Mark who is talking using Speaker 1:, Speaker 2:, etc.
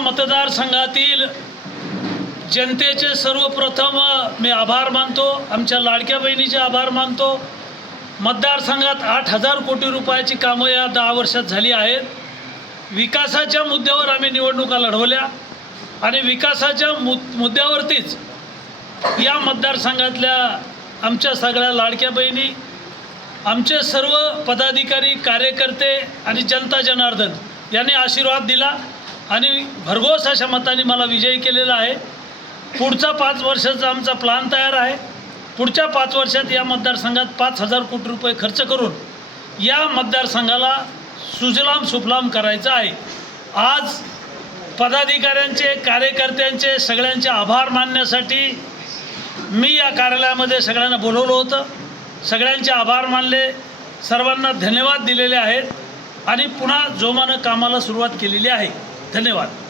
Speaker 1: मतदारसंघातील जनतेचे सर्वप्रथम मी आभार मानतो आमच्या लाडक्या बहिणीचे आभार मानतो. मतदारसंघात आठ हजार कोटी रुपयाची कामं या दहा वर्षात झाली आहेत. विकासाच्या मुद्द्यावर आम्ही निवडणुका लढवल्या आणि विकासाच्या मु मुद्द्यावरतीच या मतदारसंघातल्या आमच्या सगळ्या लाडक्या बहिणी आमचे सर्व पदाधिकारी कार्यकर्ते आणि जनता जनार्दन यांनी आशीर्वाद दिला. आणि भरघोस अशा मताने मला विजयी केलेला आहे. पुढचा पाच वर्षाचा आमचा प्लान तयार आहे. पुढच्या पाच वर्षात या मतदारसंघात पाच हजार कोटी रुपये खर्च करून या मतदारसंघाला सुजलाम सुफलाम करायचं आहे. आज पदाधिकाऱ्यांचे कार्यकर्त्यांचे सगळ्यांचे आभार मानण्यासाठी मी या कार्यालयामध्ये सगळ्यांना बोलवलं होतं. सगळ्यांचे आभार मानले. सर्वांना धन्यवाद दिलेले आहेत. आणि पुन्हा जोमानं कामाला सुरुवात केलेली आहे. धन्यवाद.